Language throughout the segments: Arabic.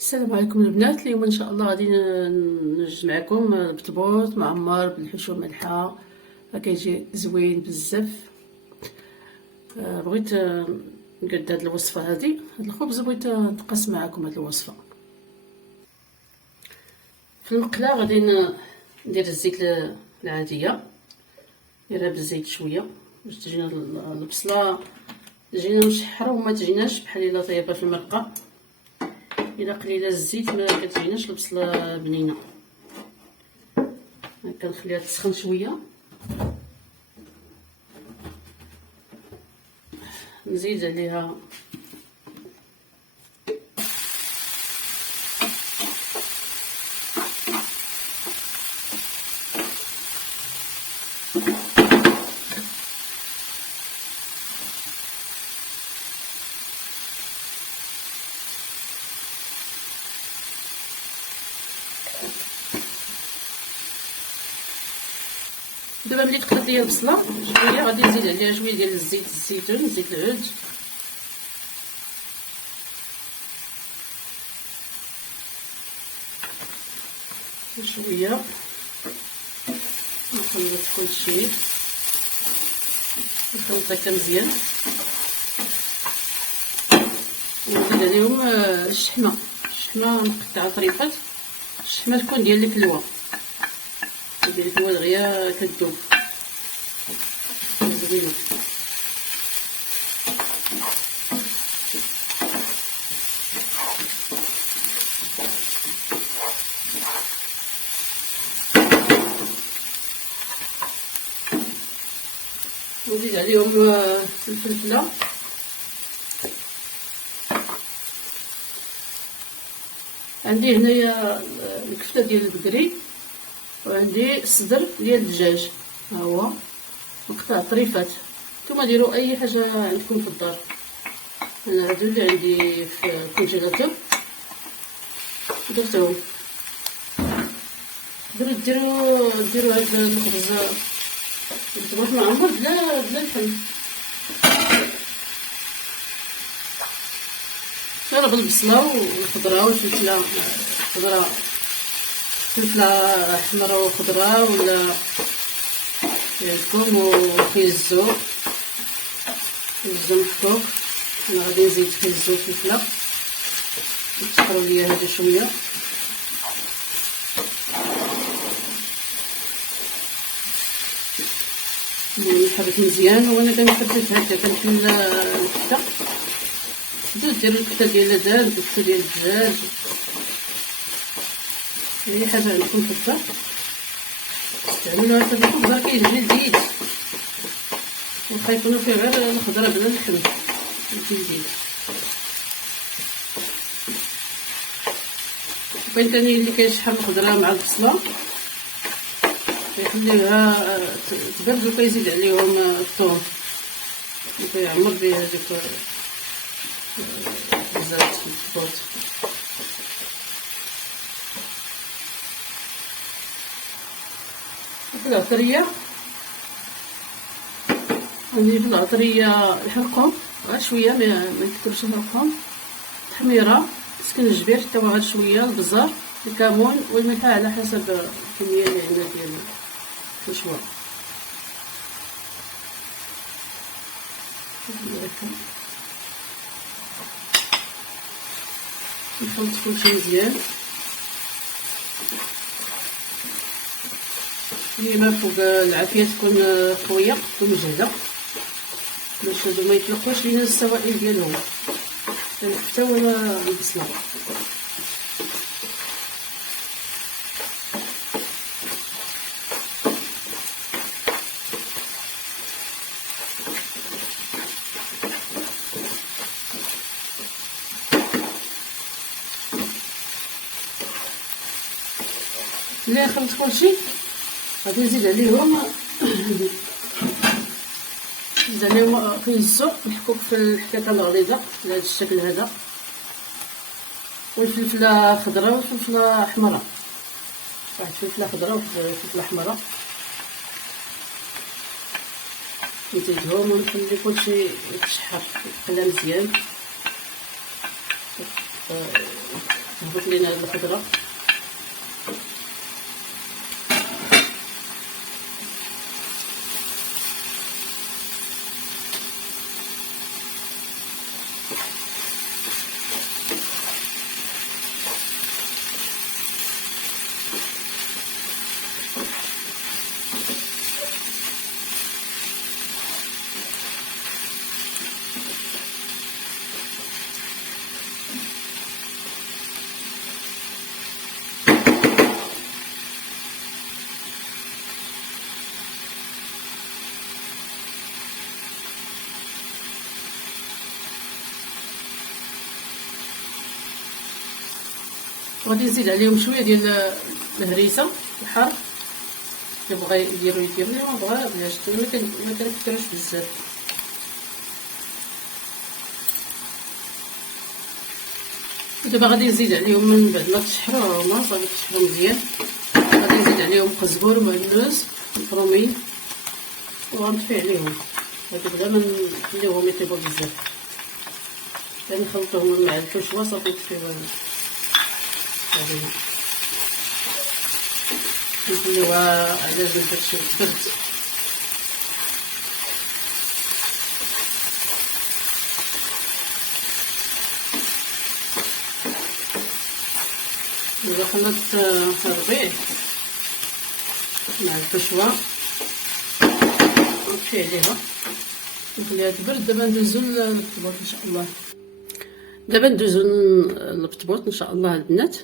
السلام عليكم البنات. اليوم ان شاء الله غادي نوجد معكم بطبوط معمر بالحشوه مالحه، كيجي زوين بزاف. بغيت نقاد هاد الوصفه هاد الخبز، بغيت نقسم معكم هاد الوصفه. في المقله غادي ندير الزيت العاديه، نديرها بالزيت شويه باش تجينا البصله تجينا مشحره وما تجيناش بحال الا طيبه في المرقه. الا قليله الزيت ما كتجيناش البصله بنينه. كنخليها تسخن شويه، نزيد عليها دابا ملي تقلات ليا البصله شويه غادي نزيد عليها شويه ديال الزيت الزيتون، زيت العود، شويه نخلط كلشي، نخلطها مزيان، ونزيد عليهم الشحمه مقطعه طريفات. الشحمه تكون ديال الكلوه دغيا كتذوب زوينه. نزيد عليهم الفلفله، عندي هنايا الكفته ديال البقري، وعندي الصدر ديال الدجاج، ها هو مقطع طريفات. نتوما ديروا اي حاجه عندكم في الدار، انا هادو اللي عندي في الكونجيلاتور درتهم. ديروا هاد الخبز بالطبوط معمر بلا لحم، غير بالبصله والخضره والفلفله، فلفله حمراء وخضراء ولا الكم وخيزو محكوك. انا غادي نزيد خيزو وفلفله يتسخروا ليا هادو شويه. نحرك مزيان وانا كنحرك هكا كنحل الكفته. تقدروا ديروا الكفته ديال الدجاج، الكفته ديال الدجاج، اي حاجه عندكم في الدار تعملوها في الخبز، راه كيجي لذيذ وخا يكونوا فيه غير الخضره بلا اللحم كيزيد. وكاين تاني اللي كيشحر الخضره مع البصله كيخليوها تبرد وكيزيد عليهم الثوم وكيعمر بها هذيك الزيت في البوط. في العطريه عندي الحرقوم غير شويه، ما نكثرش نحرقهم، التحميره، سكنجبير حتى هو غير شويه، البزار، الكمون والملح على حسب الكميه اللي عندنا ديال الحشوه. نخلط كلشي مزيان، ديما فوق العافيه تكون قويه، تكون مجهده باش هادو ما يطلقوش لينا السوائل ديالهم لا الكفته ولا البصله. ملي خلطت كلشي غادي نزيد عليهم خيزو محكوك في الحكاكه الغليظه بهذا الشكل هذا، والفلفله خضراء والفلفله حمراء، واحد فلفله خضراء وواحد فلفله حمراء نزيدهم ونخلي كلشي يتشحر يتقلى مزيان. تهبط لينا هاد الخضره. غادي نزيد عليهم شويه ديال الهريسه الحار، اللي بغا يديرو يدير، اللي ما بغا بلاش، ما كنكثروش بزاف. ودابا غادي نزيد عليهم من بعد ما تشحروا هما صافي تشحروا مزيان، غادي نزيد عليهم قزبر ومعلوز مفرومين وغنطفي عليهم. هادو بلا ما نخليوهم يطيبوا بزاف، نخلطوهم مع الحشوه صافي تطيبوا عليها، نخليوها على جنب باش تبرد. دابا خلطت الربيع مع الحشوه ونطفي عليها نخليها تبرد. دابا ندوزو للبطبوط ان شاء الله. دابا ندوزو للبطبوط ان شاء الله البنات.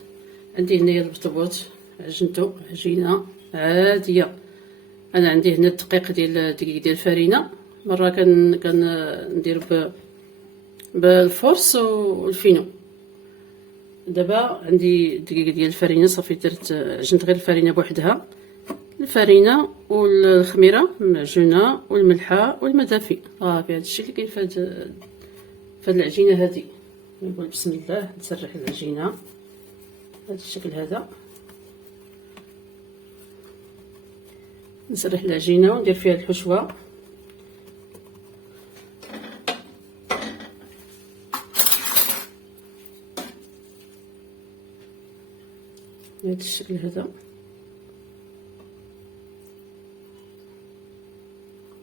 عندي هنايا البطبوط عجنتو عجينه عاديه. انا عندي هنا الدقيق ديال الفرينه، مره كندير بالفورس والفينو. دابا عندي الدقيق ديال الفرينه صافي درت عجنت غير الفرينه بوحدها، الفرينه والخميره المعجونه والملحه والماء دافي. صافي هادشي اللي كاين في هاد العجينه هادي. نقول بسم الله، نسرح العجينه بهذا الشكل هذا، نسرح العجينه وندير فيها الحشوه. بهذا الشكل هذا،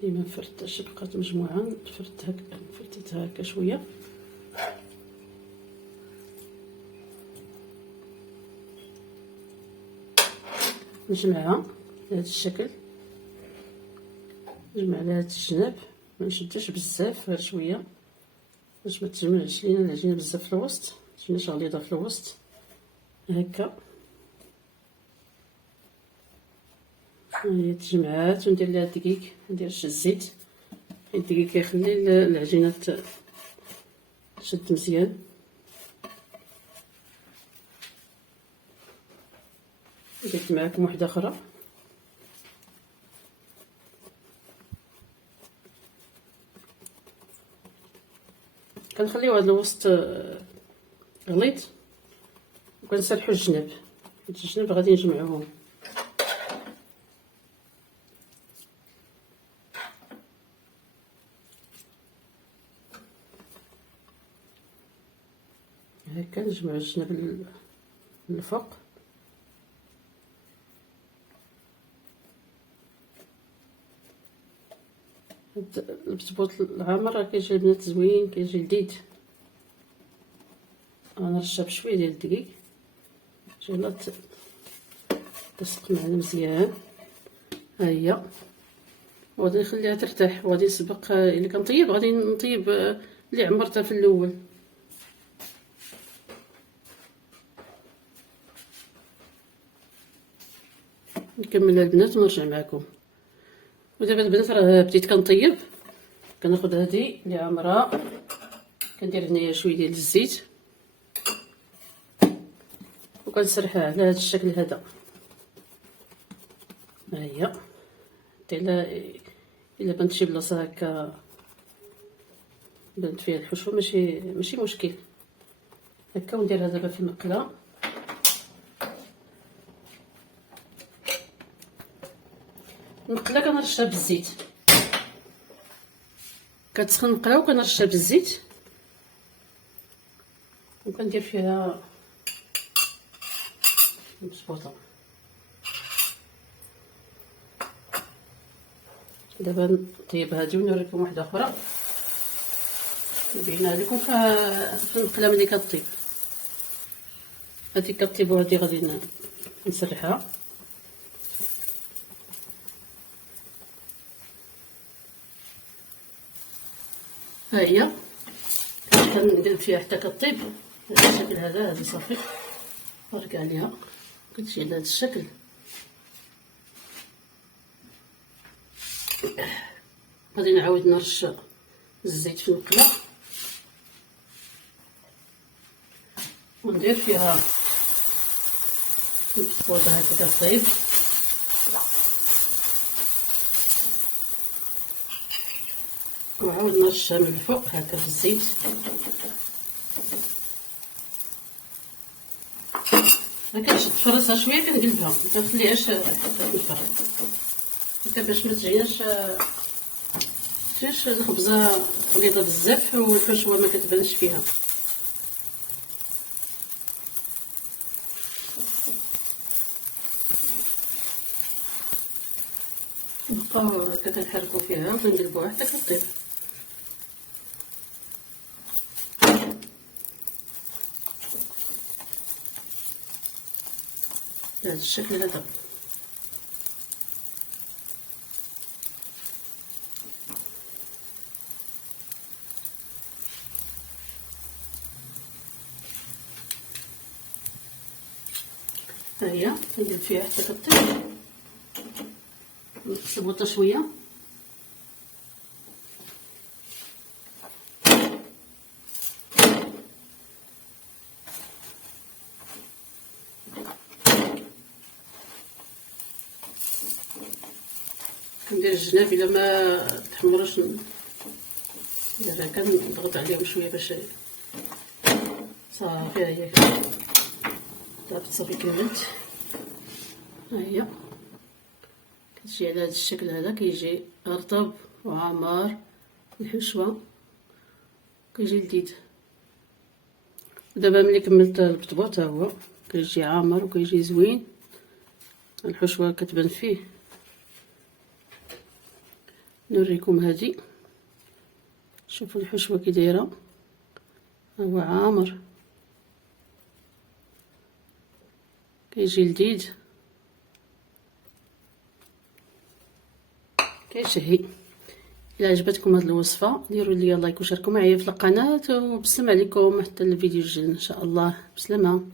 ديما نفرطش، بقات مجموعه نفرطتها هكا شويه. نجمعها بهذا الشكل، نجمع على هذا الجناب، ما نشدش بزاف، غير شويه باش ما تجمعش لينا العجينه بزاف في الوسط، تجيناش غليظه في الوسط هكا. هي تجمعات وندير لها الدقيق، منديرش الزيت، الدقيق كيخلي العجينه تشد مزيان. درت معكم وحده اخرى. كنخليو هذا الوسط غليظ وكنسرحو الجناب غادي نجمعوهم. هكا نجمعو الجناب الفوق. البطبوط العامر راه كيجي البنات زوين، كيجي لذيذ. غنرشها بشويه ديال الدقيق باش لا تلصق معنا مزيان. ها هي، وغادي نخليها ترتاح، وغادي نسبق الا كنطيب غادي نطيب اللي عمرتها في الاول. نكمل البنات ونرجع معكم. ودابا البنات راه بديت كنطيب، كناخذ هذه اللي عامره، كندير هنايا شويه ديال الزيت وكنسرحها على هذا الشكل هذا. ها هي، حتى الا بانت شي بلاصه هكا بانت فيها الحشوه ماشي مشكل هكا. ونديرها دابا في المقله. المقله كنرشها بالزيت، كتسخن المقله وكنرشها بالزيت وكندير فيها مظبوطه. دابا نطيب هادي ونوريكم واحده اخرى نبينها لكم في المقله ملي كطيب. هادي كطيب وهادي غادي نسرحها. ها هي كنقلب فيها حتى كطيب بهذا الشكل هذا. هذه صافي نرجع عليها كتجي على هذا الشكل. غادي نعاود نرش الزيت في المقله وندير فيها البسبوطه هكا كطيب. ونعاود نرشها من الفوق هكا بالزيت. مكنشد تفرزها شويه كنقلبها مكنخليهاش تنفر هكا باش ما تجيناش الخبزه غليظه بزاف والحشوه ما كتبانش فيها. نبقاو هكا كنحركو فيها وكنقلبوها حتى كطيب. بهذا الشكل هذا. ها هي كندير فيها حتى كطيب. نقصبوطه شويه كندير الجناب الا ما تحمروش ندير هكا نضغط عليهم شويه باش صافي. ها هي طابت صافي كملت. ها هي كتجي على هذا الشكل هذا كيجي رطب وعامر الحشوه كيجي لذيذ. دابا ملي كملت البطبوط ها هو كيجي عامر وكيجي زوين الحشوه كتبان فيه. نوريكم هذه شوفوا الحشوه كي دايره هو عامر كيجي لذيذ كيشهي. الا عجبتكم هذه الوصفه ديروا لي لايك وشاركوا معايا في القناه وبسلام عليكم حتى الفيديو الجاي ان شاء الله. بسلامه.